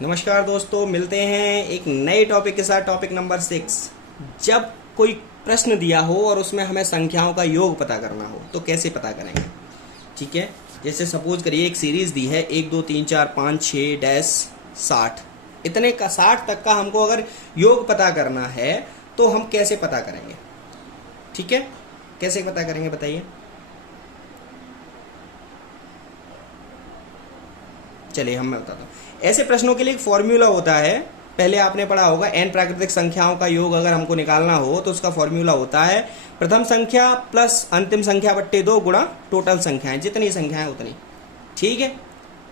नमस्कार दोस्तों, मिलते हैं एक नए टॉपिक के साथ। Topic number 6। जब कोई प्रश्न दिया हो और उसमें हमें संख्याओं का योग पता करना हो तो कैसे पता करेंगे। ठीक है, जैसे सपोज करिए एक सीरीज दी है 1 2 3 4 5 6 डैश 60, इतने का 60 तक का हमको अगर योग पता करना है तो हम कैसे पता करेंगे। ठीक है, कैसे पता करेंगे बताइए। चलिए हम मैं बताता हूँ। ऐसे प्रश्नों के लिए एक फॉर्मूला होता है, पहले आपने पढ़ा होगा। एन प्राकृतिक संख्याओं का योग अगर हमको निकालना हो तो उसका फॉर्मूला होता है प्रथम संख्या प्लस अंतिम संख्या बट्टे 2 गुणा टोटल संख्याएं, जितनी संख्याएं उतनी। ठीक है,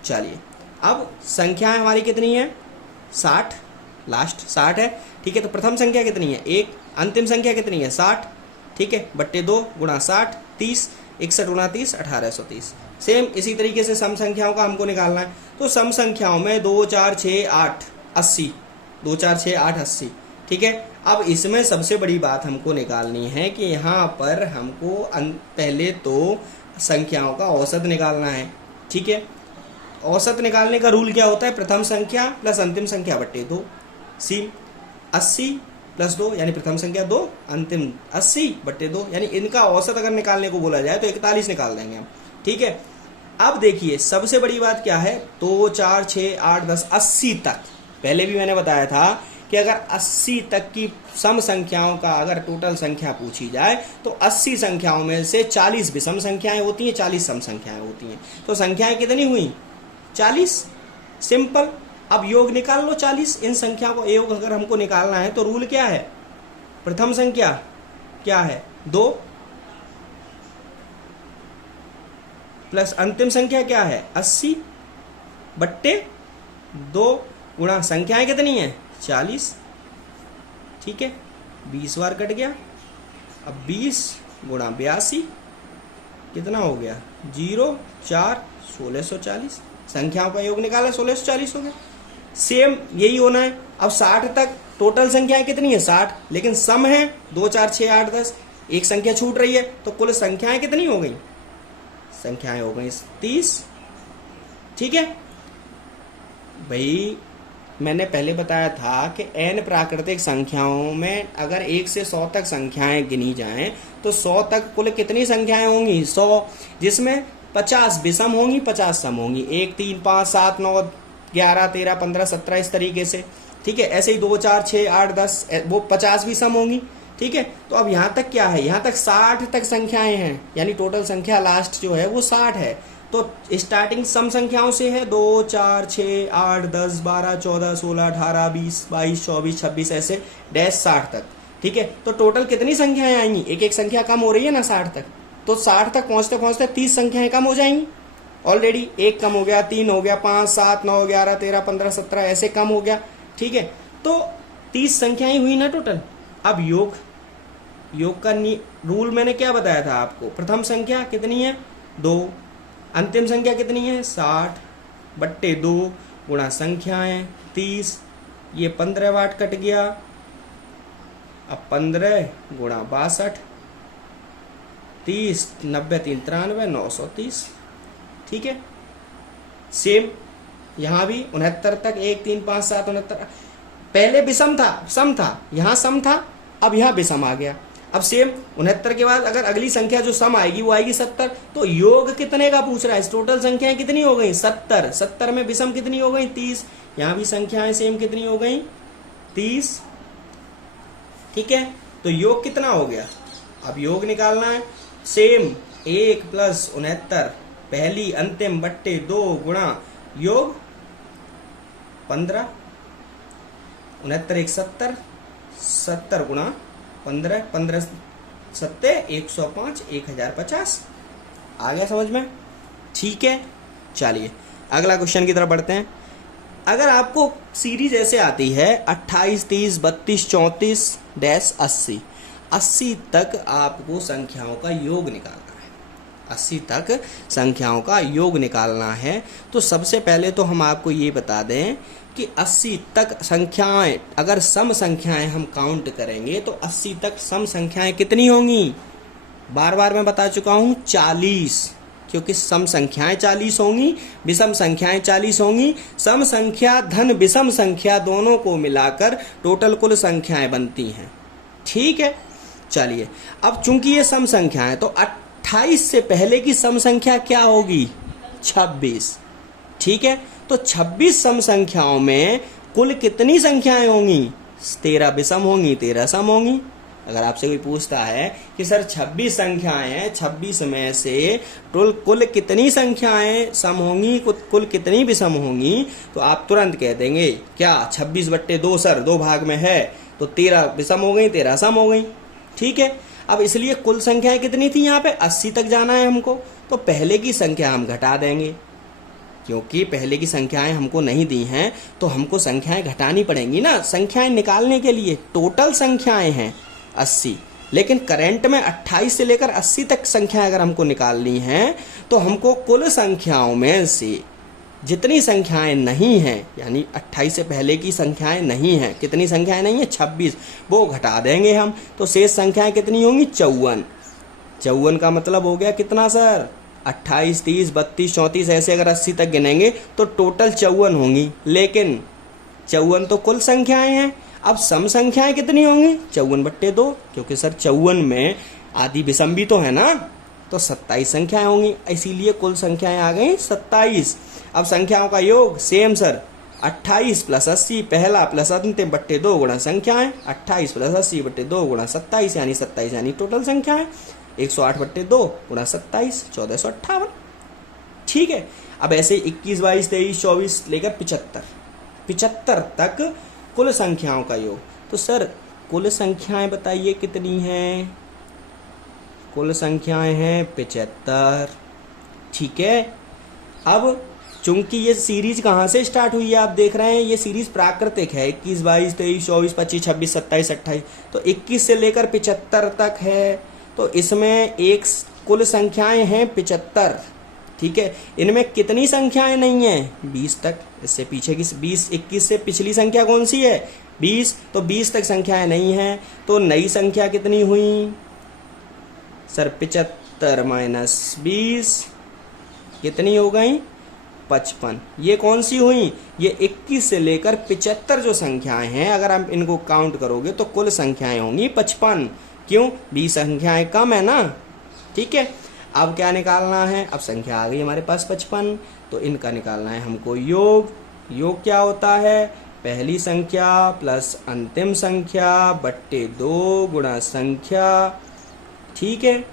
चलिए अब संख्याएं हमारी कितनी है 60, लास्ट 60 है। ठीक है, तो प्रथम संख्या कितनी है 1, अंतिम संख्या कितनी है 60। ठीक है, बट्टे 2 गुणा 60 30, 61 गुणा 30 1830। सेम इसी तरीके से सम संख्याओं का हमको निकालना है। तो सम संख्याओं में 2 4 6 8 80, 2 4 6 8 80। ठीक है, अब इसमें सबसे बड़ी बात हमको निकालनी है कि यहाँ पर हमको पहले तो संख्याओं का औसत निकालना है। ठीक है, औसत निकालने का रूल क्या होता है, प्रथम संख्या प्लस अंतिम संख्या बट्टे 2। सी 80 प्लस 2 यानी प्रथम संख्या 2, अंतिम 80 बट्टे 2, यानी इनका औसत अगर निकालने को बोला जाए तो 41 निकाल देंगे हम। ठीक है, अब देखिए सबसे बड़ी बात क्या है, 2 4 6 8 10 80 तक। पहले भी मैंने बताया था कि अगर 80 तक की सम संख्याओं का अगर टोटल संख्या पूछी जाए तो 80 संख्याओं में से 40 विषम संख्याएं होती हैं, 40 सम संख्याएं होती हैं। तो संख्याएं कितनी हुई 40। सिंपल, अब योग निकाल लो 40। इन संख्याओं को योग अगर हमको निकालना है तो रूल क्या है, प्रथम संख्या क्या है 2 प्लस अंतिम संख्या क्या है 80 बट्टे 2 गुणा संख्याएं कितनी है 40। ठीक है, 20 बार कट गया। अब 20 गुणा 82 कितना हो गया 0 4 1640। संख्याओं का योग निकाला 1640 हो गया। सेम यही होना है। अब 60 तक टोटल संख्याएं कितनी है 60, लेकिन सम है 2 4 6 8 10, एक संख्या छूट रही है तो कुल संख्याएं कितनी हो गई, संख्याएं हो गई 30। ठीक है भाई, मैंने पहले बताया था कि n प्राकृतिक संख्याओं में अगर 1 से 100 तक संख्याएं गिनी जाएं तो 100 तक कुल कितनी संख्याएं होंगी 100, जिसमें 50 विषम होंगी 50 सम होंगी। 1 3 5 7 9 11 13 15 17 इस तरीके से। ठीक है, ऐसे ही 2 4 6 8 10 वो 50 भी सम होंगी। ठीक है, तो अब यहाँ तक क्या है, यहाँ तक 60 तक संख्याएं हैं, यानी टोटल संख्या लास्ट जो है वो 60 है। तो स्टार्टिंग सम संख्याओं से है 2 4 6 8 10 12 14 16 18 20 22 24 26 ऐसे डैश 60 तक। ठीक है, तो टोटल कितनी संख्याएं आएंगी, एक एक संख्या कम हो रही है ना 60 तक, तो 60 तक पहुंचते पहुंचते 30 संख्याएं कम हो जाएंगी। ऑलरेडी एक कम हो गया, 3 हो गया, 5 7 9 11 13 15 17 ऐसे कम हो गया। ठीक है, तो 30 संख्याएं हुई ना टोटल। अब योग का रूल मैंने क्या बताया था आपको, प्रथम संख्या कितनी है 2, अंतिम संख्या कितनी है 60 बट्टे 2 गुणा संख्याएं 30। ये 15 वाट कट गया। अब 15 गुणा 62, 30 90 3 93 930। ठीक है, सेम यहाँ भी 69 तक 1 3 5 7 69। पहले विषम था सम था, यहाँ सम था, अब यहाँ विषम आ गया। अब सेम 69 के बाद अगर अगली संख्या जो सम आएगी वो आएगी 70। तो योग कितने का पूछ रहा है, टोटल संख्याएं कितनी हो गई 70। 70 में विषम कितनी हो गई 30, यहाँ भी संख्याएं सेम कितनी हो गई 30। ठीक है, तो योग कितना हो गया, अब योग निकालना है। सेम 1 प्लस 69 पहली अंतिम बट्टे 2 गुणा योग 15, 69 1 70, 70 गुणा 15, 15 सत्ते 105 1050। आ गया समझ में। ठीक है, चलिए अगला क्वेश्चन की तरफ बढ़ते हैं। अगर आपको सीरीज ऐसे आती है 28 30 32 34 डैश 80, 80 तक आपको संख्याओं का योग निकालना है। 80 तक संख्याओं का योग निकालना है तो सबसे पहले तो हम आपको ये बता दें कि 80 तक संख्याएं अगर सम संख्याएं हम काउंट करेंगे तो 80 तक सम संख्याएं कितनी होंगी, बार बार मैं बता चुका हूं 40। क्योंकि सम संख्याएं 40 होंगी, विषम संख्याएं 40 होंगी। सम संख्या धन विषम संख्या दोनों को मिलाकर टोटल कुल संख्याएं बनती हैं। ठीक है, चलिए अब चूंकि ये सम संख्या है तो 28 से पहले की सम संख्या क्या होगी? 26। ठीक है, तो 26 सम संख्याओं में कुल कितनी संख्याएं होंगी? 13 विषम होंगी, 13 सम होंगी। अगर आपसे कोई पूछता है कि सर 26 संख्याएं हैं, 26 में से कुल कितनी संख्याएं सम होंगी, कुल कितनी विषम होंगी, तो आप तुरंत कह देंगे क्या 26/2 सर 2 भाग में है, तो 13 विषम हो गई, 13 सम हो गई। ठीक है, अब इसलिए कुल संख्याएं कितनी थी? यहाँ पे 80 तक जाना है हमको, तो पहले की संख्या हम घटा देंगे, क्योंकि पहले की संख्याएं हमको नहीं दी हैं तो हमको संख्याएं घटानी पड़ेंगी ना। संख्याएं निकालने के लिए टोटल संख्याएं हैं 80, लेकिन करंट में 28 से लेकर 80 तक संख्याएं अगर हमको निकालनी हैं तो हमको कुल संख्याओं में से जितनी संख्याएं नहीं हैं, यानी 28 से पहले की संख्याएं नहीं हैं, कितनी संख्याएं नहीं है? 26, वो घटा देंगे हम, तो शेष संख्याएं कितनी होंगी? 54। 54 का मतलब हो गया कितना सर? 28, 30, 32, 34, ऐसे अगर 80 तक गिनेंगे तो टोटल 54 होंगी, लेकिन 54 तो कुल संख्याएं हैं। अब सम संख्याएं कितनी होंगी? 54/2, क्योंकि सर 54 में आधी विषम भी तो है ना, तो 27 संख्याएं होंगी, इसीलिए कुल संख्याएं आ गई 27। अब संख्याओं का योग सेम सर, 28 + 80 पहला प्लस अंतिम बट्टे 2 गुणा संख्याएं, 28 + 80/2 गुणा 27 यानी 27 यानी टोटल संख्याएं, 108/2 गुणा 27 1458। ठीक है, अब ऐसे 21, 22, 23, 24 लेकर 75 तक कुल संख्याओं का योग। तो सर कुल संख्याएं बताइए कितनी हैं? कुल संख्याएं हैं 75। ठीक है, अब चूंकि ये सीरीज कहाँ से स्टार्ट हुई है आप देख रहे हैं, ये सीरीज प्राकृतिक है, 21, 22, 23, 24, 25, 26, 27, 28, तो 21 से लेकर 75 तक है, तो इसमें एक कुल संख्याएं हैं 75। ठीक है, इनमें कितनी संख्याएं नहीं हैं? 20 तक। इससे पीछे की 20, 21 से पिछली संख्या कौन सी है? 20, तो 20 तक संख्याएं नहीं हैं, तो नई संख्या कितनी हुई सर? 75 - 20 कितनी हो गई? 55। ये कौन सी हुई? ये 21 से लेकर 75 जो संख्याएं हैं, अगर हम इनको काउंट करोगे तो कुल संख्याएं होंगी 55। क्यों? 20 संख्याएं कम है ना। ठीक है, अब क्या निकालना है? अब संख्या आ गई हमारे पास 55, तो इनका निकालना है हमको योग। योग क्या होता है? पहली संख्या प्लस अंतिम संख्या बट्टे 2 गुणा संख्या। ठीक है,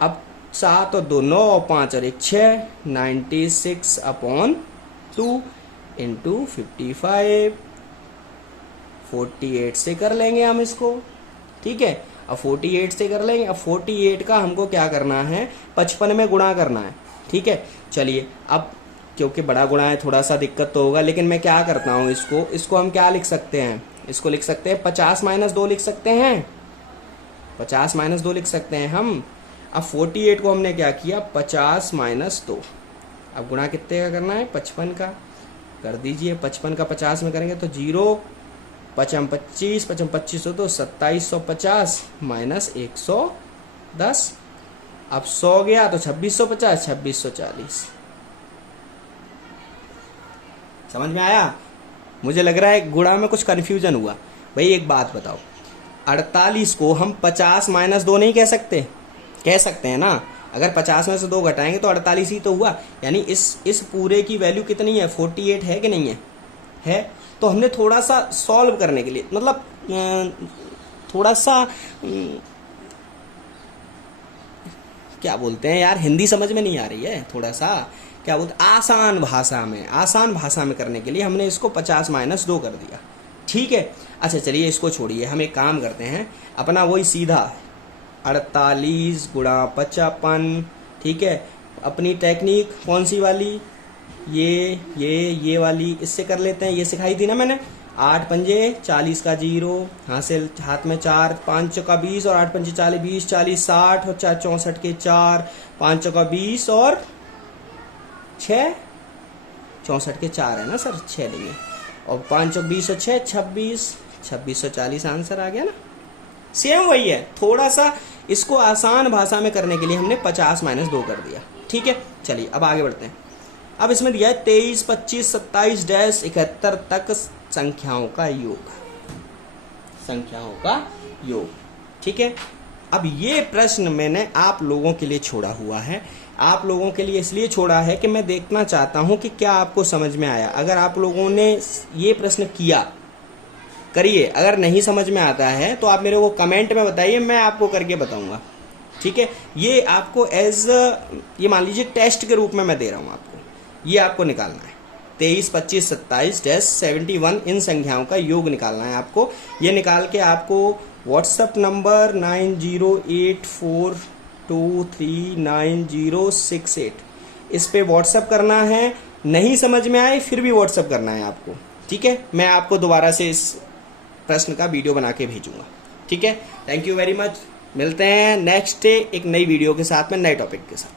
अब 7 और 2 9 और 5 और 1 6, 96/2 इंटू 55, 48 से कर लेंगे हम इसको। ठीक है, अब 48 से कर लेंगे। अब 48 का हमको क्या करना है? 55 में गुणा करना है। ठीक है, चलिए अब क्योंकि बड़ा गुणा है थोड़ा सा दिक्कत तो होगा, लेकिन मैं क्या करता हूँ, इसको हम क्या लिख सकते हैं? इसको लिख सकते हैं 50 - 2 लिख सकते हैं, 50 - 2 लिख सकते हैं हम। अब 48 को हमने क्या किया? 50 - 2। अब गुणा कितने का करना है? 55 का कर दीजिए। 55 का 50 में करेंगे तो 0, 55 25, 55 25 हो तो 2750 - 110। अब 100 गया तो 2650, 2640। समझ में आया? मुझे लग रहा है गुणा में कुछ कंफ्यूजन हुआ। भाई एक बात बताओ, 48 को हम 50 - 2 नहीं कह सकते? कह सकते हैं ना। अगर 50 में से 2 घटाएंगे तो 48 ही तो हुआ, यानी इस पूरे की वैल्यू कितनी है? 48 है कि नहीं है? है। तो हमने थोड़ा सा सॉल्व करने के लिए, मतलब थोड़ा सा क्या बोलते हैं यार, हिंदी समझ में नहीं आ रही है, थोड़ा सा क्या बोलते, आसान भाषा में करने के लिए हमने इसको 50 - 2 कर दिया। ठीक है, अच्छा चलिए इसको छोड़िए, हम एक काम करते हैं, अपना वही सीधा 48 गुणा 55। ठीक है, अपनी टेक्निक कौन सी वाली? ये वाली, इससे कर लेते हैं। ये सिखाई थी ना मैंने, 8 पंजे 40 का 0, हाथ में 4, 5 चौका 20 और 8 पंजे 40, 20 40 60 और 4 64 के 4, 5 चौका 20 और 6 64 के 4 है ना सर, 6 लेंगे, और 5 चौक 20 और 6 26, 2640 आंसर आ गया ना। सेम वही है, थोड़ा सा इसको आसान भाषा में करने के लिए हमने 50 - 2 कर दिया। ठीक है, चलिए अब आगे बढ़ते हैं। अब इसमें दिया है 23, 25, 27 डैश 71 तक संख्याओं का योग, संख्याओं का योग। ठीक है, अब ये प्रश्न मैंने आप लोगों के लिए छोड़ा हुआ है। आप लोगों के लिए इसलिए छोड़ा है कि मैं देखना चाहता हूं कि क्या आपको समझ में आया। अगर आप लोगों ने ये प्रश्न किया, करिए, अगर नहीं समझ में आता है तो आप मेरे को कमेंट में बताइए, मैं आपको करके बताऊंगा। ठीक है, ये आपको ये मान लीजिए टेस्ट के रूप में मैं दे रहा हूं आपको, ये आपको निकालना है। 23, 25, 27 डैश 71 इन संख्याओं का योग निकालना है आपको। ये निकाल के आपको व्हाट्सएप नंबर 9084239068 इस पे व्हाट्सएप करना है। नहीं समझ में आए फिर भी व्हाट्सएप करना है आपको। ठीक है, मैं आपको दोबारा से इस प्रश्न का वीडियो बना के भेजूंगा। ठीक है, थैंक यू वेरी मच। मिलते हैं नेक्स्ट डे एक नई वीडियो के साथ में, नए टॉपिक के साथ।